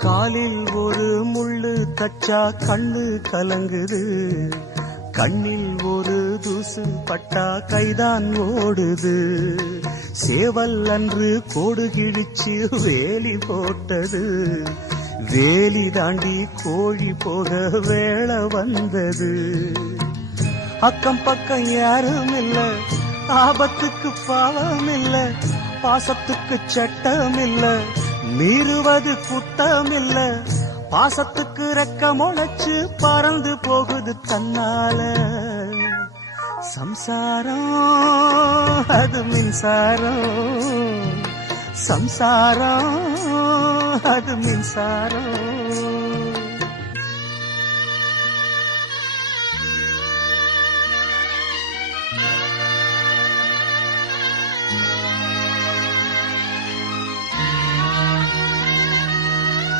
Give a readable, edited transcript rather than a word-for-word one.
காலில் ஒரு முள்ளு தச்சா கண்ணு கலங்குது, கண்ணில் ஒரு தூசு பட்டா கைதான் ஓடுது. சேவல் அன்று கோடு கிழிச்சு வேலி போட்டது, வேலி தாண்டி கோழி போக வேளை வந்தது. அக்கம் பக்கம் யாரும் இல்ல, ஆபத்துக்கு பாவம் இல்ல, பாசத்துக்கு சட்டம் இல்ல, மீறுவது குத்தம் இல்ல. பாசத்துக்கு ரெக்க முளைச்சு பறந்து போகுது தன்னால. சம்சாரம் அது மின்சாரம், சம்சாரம் அது மின்சாரம்.